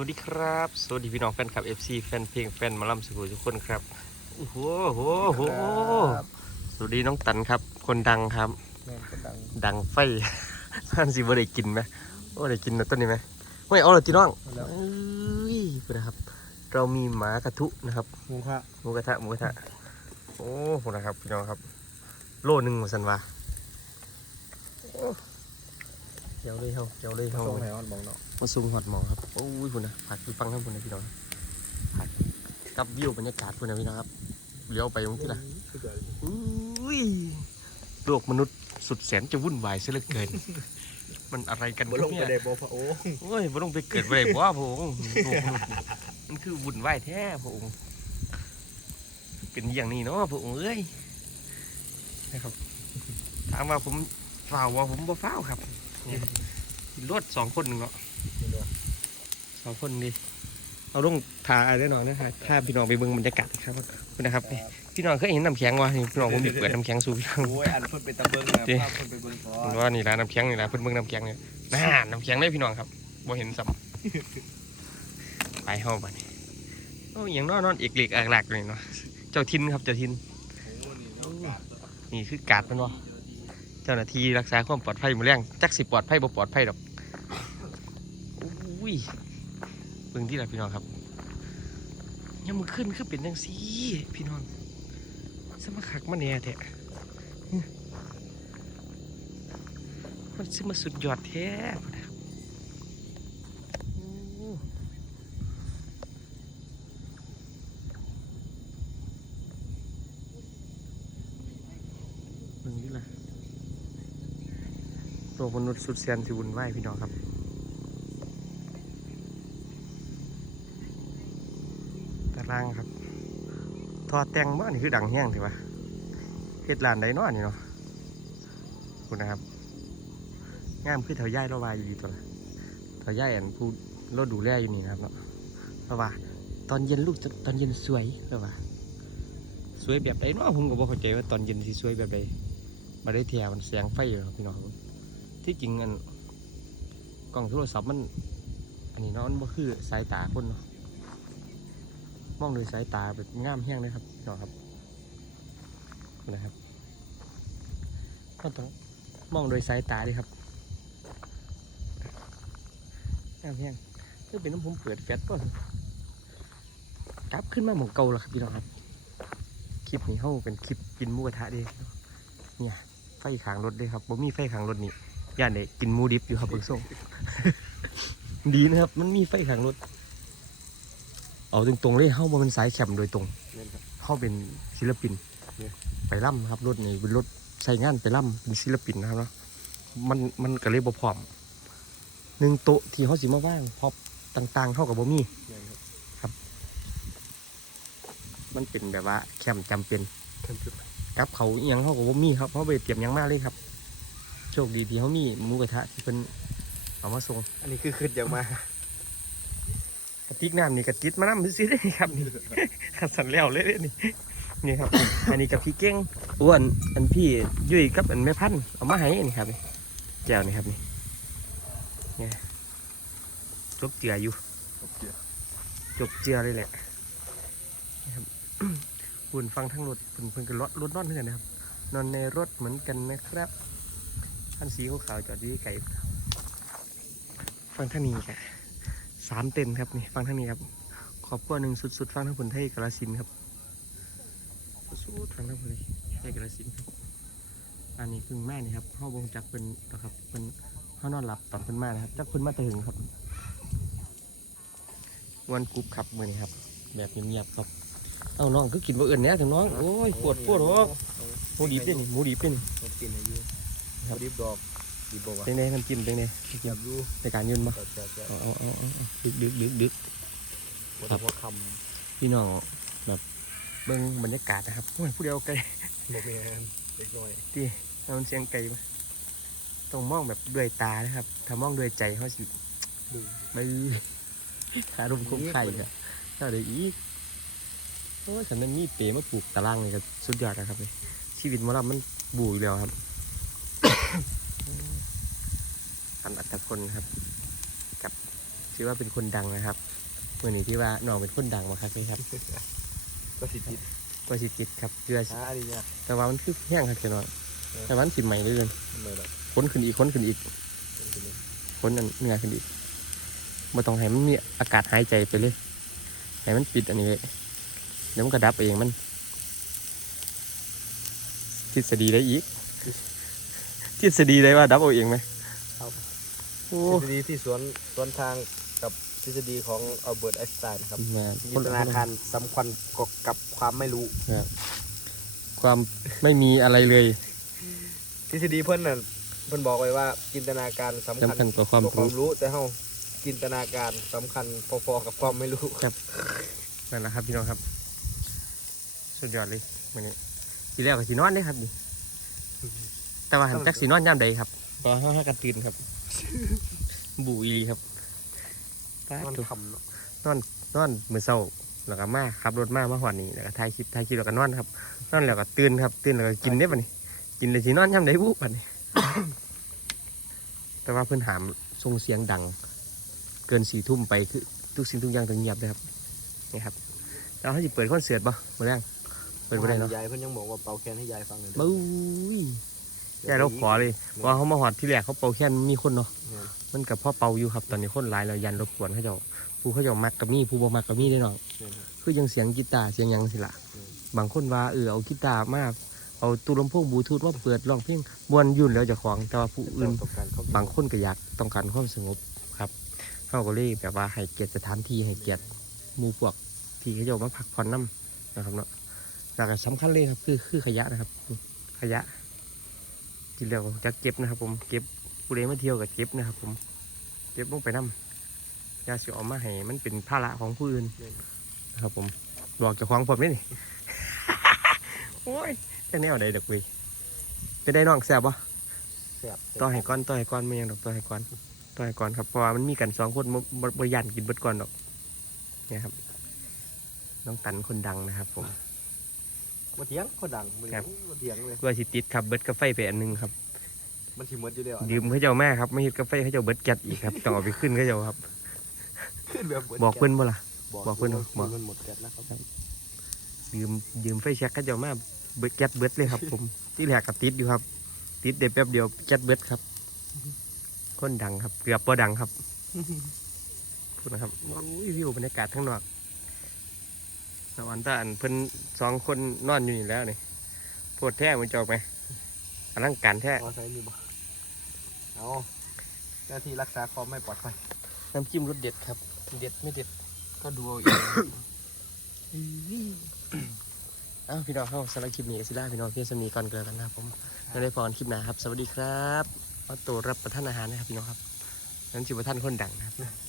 วัสดีครับ สวัสดีพี่น้องแฟนคลับ FC แฟนเพลงแฟนหมาล่ำสกุลทุกคนครับโอ้โหโหโหครับสวัสดีน้องตันครับ คนดังครับ แม่นก็ดังดังไฟท่านสิบ่ได้กินไหมโอ้ได้กินนะต้นนี้ไหมไม่เอาเลยจีน้องเอาแล้วเอ้ยพูดนะครับ เรามีหมากระทุนะครับ หมูพระหมูกระทะหมูกระทะโอ้โหนะครับพี่น้องครับ โลหนึ่งมาสันวาโอ้เจียวเลยเฮาเจียวเลยเฮาส่งให้ออนบอกเนาะ มาซูมหอดหมองครับโอ้ยคุณนะผักที่ฟังทั้งคุณนะพี่น้องผักกับวิวบรรยากาศคุณนะพี่น้องครับเลี้ยวไปตรงที่ละสุดยอดอุ้ยโลกมนุษย์สุดแสนจะวุ่นวายเสียเหลือเกิน มันอะไรกันบ่ลงเนี่ไปยได้บ่พระโอ้โอ้ยบ่ลงไปเกิดไปเลยบ่พระองค์โลกมนุษย์นี่มันคือวุ่นวายแท้พระองค์เป็นอย่างนี้เนาะพระองค์เอ้ยนะครับ ถามว่าผมฝ้าวว่าผมบ่ฝ้าวครับรถสองคนหนึ่งเนาะ สองคนดีเอาลงทาอะไรได้หน่อยนะฮะถ้าพี่น้องไปเบิ่งบรรยากาศครับคุณนะครับนี่พี่น้องเคยเห็นน้ำแข็งวะนี่พี่น้องผมมีเปิดน้ำแข็งสู่พี่น้องโอ้ยอันเพิ่นเป็นตะเบิงนะจริงภาพเพิ่นไปเบิ่งก่อเห็นนว่านี่ร้านน้ำแข็งนี่นะเพิ่นเบิ่งน้ำแข็งเนี่ยน่าน้ำแข็งได้พี่น้องครับบ่เห็นซ้ำไปห้องบัดนี้โอ้ยอย่างนอนนอนเอกเล็กอักหลักเลยเนาะเจ้าทินครับเจ้าทินโอ้นี่เนาะนี่คือการ์ดมันวะเจ้าหน้าที่รักษาความปลอดภัยหมือแรงจักสิปลอดภัยบ่ปลอดภัยดอก อุ้ยเบิ่งที่ละพี่น้องครับยังมือขึ้นคือเป็นจังซี่พี่น้องสมาคักมาแน่แท้อื้อมันซึมาสุดยอดแท้โอ้เบิ่งที่ละโลกมนุษย์สุดแสนสิวุ่นวายพี่น้องครับ ตารางครับทอแต่งบ้านนี่คือดังแห้งถือว่าเฮ็ดลานใดเนาะนี่เนาะคุณนะครับงามคือแถวย่ายราวายอยู่ดีตัวละแถวย่ายอันผู้เราดูแลอยู่นี่นะครับเนาะระว่า ตอนเย็นลูกจะตอนเย็นสวยเพระว่า สวยแบบใดเนาะผมก็บ่เข้าใจว่าตอนเย็นสิสวยแบบใดมาได้แถวมันแสงไฟอยู่พี่น้องที่จริงอันกล้องโทรศัพท์มัน อันนี้เนาะมันบ่คือสายตาคนเนาะ มองโดยสายตาแบบงามแห้งเลยครับพี่น้องครับนะครับก็ต้องมองโดยสายตาดิครับงามแห้งถ้าเป็นน้ำผมเปิดแฟลชก็กลับขึ้นมาหมองเก่าแล้วครับพี่น้องครับคลิปนี้เขาเป็นคลิปกินมูกระทะดิเนี่ยไฟขางรถด้วยครับบ่มีไฟขางรถนี่ย่านเด็กกินมูดิบอยู่ครับเบิ่งส่งดีนะครับ มันมีไฟขางรถ เอาตรงๆเลยเฮาบ่เป็นสายแคมป์โดยตรงแม่นครับเฮาเป็นศิลปินเนี่ยไปล่ำครับรถนี่เป็นรถใช้งานไปล่ำเป็นศิลปินนะครับเนาะมันมันก็เลยบ่พร้อมหนึ่งโต๊ะที่เฮาสิมาว่างพร็อพต่างๆเฮากับบ่มีแม่นครับ มันเป็นแบบว่าแคมป์จำเป็นเพิ่นจุดกับเขาอหยังเฮากับบ่มีครับเฮาบ่ไปเตรียมหยังมาเลยครับ โชคดีที่เฮามีหมูกระทะที่เพิ่นเอามาส่งอันนี้คือขึ้นอย่างมากระ ติกน้ำนี่กระติดมานำซื้อได้ครับนี่ขัดสันแล้วเลยเด้อนี่นี่ครับ อันนี้กับพี่เก้งอ้วนอันพี่ยุ้ยกับอันแม่พันธุ์เอามาให้นี่ครับนี่แก้วนี่ครับนี่เนี่ยจบเจืออยู่จบเจือเลยแหละนี่ครับคุณฟังทั้งรถเพิ่นเพิ่นก็รถรถนอนเพื่อนนะครับ นอนในรถเหมือนกันนะครับท่านสีขาวๆจอดอยู่ไกลฟังท่างนี้กัน สามเต็นท์ครับนี่ฟังท่างนี้ครับขอบคุณหนึ่งสุดๆ ฟังทั้งผลไทยกระสินธุ์ครับสุดๆฟังทั้งผลไทยกระสินธุ์ครับอันนี้คือแม่นี่ครับห้องวงจักรเป็นนะครับเป็นห้องนอนหลับตอนเป็นมานะครับจักเพิ่นมาถึงครับวันกรุ๊ปครับมือนี้ครับ แบบเงียบๆครับเอาน้องก็กินบ่เอื่นเนี้ยถึงน้องโอ้ยปวดปวดหัวหมูดิบเด้นี่หมูดิบเด้นี่ผมกินให้อยู่ครับดิบดอก ดิบบ่วะเป็นไงน้ำจิ้มเป็นไงเก็บอยู่ในการยืนบ่แต่แต่แต่เอาเอาเอาเอาดึกดึกดึกดึกบ่ต้องว่าคพี่น้องแบบเบิ่งบรรยากาศนะครับโอ้ยผู้เดียวไกลำบ่แม่นเล็กน้อยเอามันเสียงไกลมาต้องมองแบบด้วยตานะครับ ถ้ามองด้วยใจเขาสิดูไม่คารมคมไข่อะเจ้าเดี๋ยวอีกโอ้ยฉันมันมีเปรมาปลูกตารางนี่ก็สุดยอดนะครับเลยชีวิตหมอลำมันบูอยู่แล้วครับ อันอัตพลครับ กับถือว่าเป็นคนดังนะครับเมื่อนี้ที่ว่าน้องเป็นคนดังมาครับเลยครับก็สิติดก็สิติดครับเชื่อหาอันนี้ยากแต่ว่ามันคือแห้งครับเจ้าน้อยแต่วามันสิใหม่เรื่อยทำไมล่ะๆค้นขึ้นอีกค้นขึ้นอีกค้นอันเนื้อขึ้นอีกไม่ต้องให้มันมีอากาศหายใจไปเลยให้มันปิดอันนี้ไว้เดี๋ยวมันก็ดับเองมันทฤษฎีได้อีกทฤษฎีได้ว่าดับเอาเองไหม โอ้ทฤษฎีที่สวนสวนทางกับทฤษฎีของอัลเบิร์ตไอน์สไตน์นะครับมาจินตนาการสำคัญกว่ากับความไม่รู้ความไม่มีอะไรเลย ทฤษฎีเพื่อนน่ะเพื่อนบอกไว้ว่าจินตนาการสำคัญสำคัญกว่าความกว่าควารู้มรู้แต่เฮาจินตนาการสำคัญพอๆกับความไม่รู้ นั่นแหละครับพี่น้องครับ สุดยอดเลยวันนี้ทีแรกก็สีนอนเด้ครับนี่แต่ว่าหันจักสีนอนย่ำใดครับ เพราะว่าห้ากันตื่นครับ บูอีหลีครับป้าดมันถูกทำเนาะนอนมือเศร้าแล้วก็มาขับรถมามาหอดนี่แล้วก็ถ่ายคลิปถ่ายคลิปแล้วก็นอนครับนอนแล้วก็ตื่นครับ ตื่นแล้วก็กินได้ปะนี่กินเลยสีนอนย่ำใดบุปะนี่แต่ว่าเพื่อนหามส่งเสียงดัง เกินสี่ทุ่มไปคือทุกสิ่งทุกอย่างต้องเงียบเลยครับนี่ครับแล้วเขาจะเปิดคอนเสิร์ตป่ะมาแรงเปิดไปได้เนาะยายเพื่อนยังบอกว่าเป่าแคนให้ยายฟังเลยเด้อบู๊ ยยายเราขอเลยว่าเขามาหอดที่แรกเขาเป่าแค่นมีคนเนาะเนี่ยมันกับพ่อเป่าอยู่ครับตอนนี้คนหลายแล้วยันรบกวนเขาเจ้าผู้เขาเจ้ามักกับมีผู้บ่มักกับมีได้เนาะเนี่ยคือยังเสียงกีตาร์เสียงหยังสิละอืมบางคนว่าเออเอากีตาร์มาเอาตู้ลำโพงบลูทูธมาเปิดร้องเพลงมวนยุ่นแล้วเจะของแต่ว่าผู้อื่นต้องการเข้าบางคนก็อยากต้องการความสงบครับเขาก็เลยแบบว่าให้เกียรติสถานที่ให้เกียรติหมู่พวกที่เขาเจะมาพักผ่อนน้ำนะครับเนาะแล้วก็สำคัญเลยครับคือคือขยะนะครับนี่ขยะ ที่เรียกว่าจะเก็บนะครับ ผมเก็บผู้ใดมาเที่ยวกับเก็บนะครับ ผมเก็บลงไปน้ำอยาสิเออกมาให้มันเป็นภาระของผู้อื่นนะครับ ผมบอกเจ้าของผมนี่นี่โอ้ยจังแนวใดดอกเว้ยไปได้น้องแซ่บปะแซ่บต่อให้ก้อนต่อให้ก้อนไม่ยังดอกต่อให้ก้อนต่อให้ก้อนครับเพราะว่ามันมีกันสองคนบ่บ่บริยันกินเบิดก่อนดอกเนี่ยครับน้องตันคนดังนะครับผม มาเถียงคนดังมึงครับ มาเถียงเลยเพื่อสิติดครับเบิดกาแฟไปอันหนึงครับ มันสิหมดอยู่แล้วยืมเขาเจ้าแม่ครับไม่เฮ็ดกาแฟเขาเจ้าเบิดแก๊สอีกครับต้องเอาไปขึ้นเขาเจ้าครับ ขึ้นแบบหมดบอกเพิ่นบ่ล่ะ บอกบอกเพิ่นว่าบอก มันหมดแก๊สแล้วครับยืมยืมไฟแช็กเขาเจ้ามาเบิดแก๊สเบิดเลยครับ ผม ที่แรกก็ติดอยู่ครับ ติดได้แป๊บเดียวแก๊สเบิดครับ คนดังครับ เกือบบ่ดังครับพูดนะครับโอ้ยวิวบรรยากาศข้างนอก สวรรค์ตาอันเพิ่นสองคนนอนอยู่นี่แล้วนี่ปวดแท้มันจอกไหมอลังการแท้เอาใส่นี่บ่เอาหน้าที่รักษาความไม่ปลอดภัยน้ำจิ้มรสเด็ดครับ เด็ดไม่เด็ดก็ดูเอาเองอ้าวพี่น้องเข้าสำหรับคลิปนี้ก็สิล่าพี่น้องเพียงสำนีก่อนเกินกันนะครับผมแล้วได้พรคลิปหน้าครับ สวัสดีครับมาตัวรับประทานอาหารนะครับพี่น้องครับนั้นจิบท่านคนดังนะครับ